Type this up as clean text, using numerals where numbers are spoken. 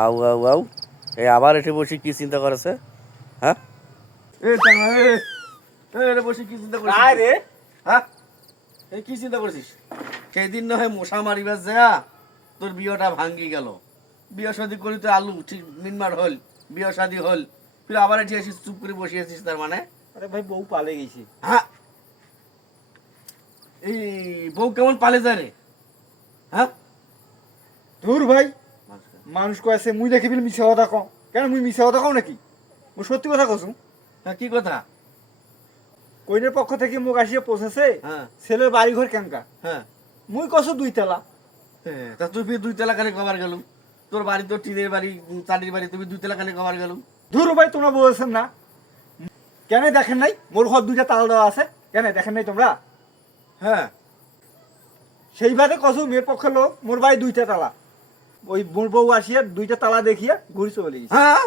আউ আউ আউ এই আবার এসে বসে কি চিন্তা করেছে? হ্যাঁ বসে কি চিন্তা করছিস রে? হ্যাঁ এই কি চিন্তা করছিস? সেই দিন না হয় মশা মারিবার যা তোর বিয়েটা ভাঙ্গি গেল। বিয়ে শাদি করি তো আলু ঠিক মিনমার হল, বিয়ে শাদি হল, তুই আবার এটি আসিস চুপ করে বসিয়েছিস তার মানে? আরে ভাই বউ পালে গেছি। হ্যাঁ এই বউ কেমন পালে যায় রে? হ্যাঁ ধুর ভাই, মানুষ কয়েছে মুই দেখি বিল মিছা কথা কও। কেন মুই মিছা কথা কও নাকি? মুই সত্যি কথা কছু। হ্যাঁ কি কথা? কইনের পক্ষ থেকে মুখ আসিয়া পৌঁছেছে হ্যাঁ ছেলের বাড়ি ঘর কেনকা। হ্যাঁ মুই কছু 2 তালা। তা তুই ফির 2 তালা কানে কবার গেল? তোর বাড়ি তো টিনের বাড়ি, চাটির বাড়ি, তুমি 2 তালা কানে কবার গেল? ধুর ভাই, তোমরা বলেছেন না কেন? দেখেন নাই মোর ঘর 2টা তালা দেওয়া আছে? কেন দেখেন নাই তোমরা? হ্যাঁ সেইভাবে কছু মেয়ের পক্ষের লোক মোর বাড়ি 2টা তালা। ওই মোর বউ আসিয়া 2টা তালা দেখিয়া ঘুরি চলে গেছে। হ্যাঁ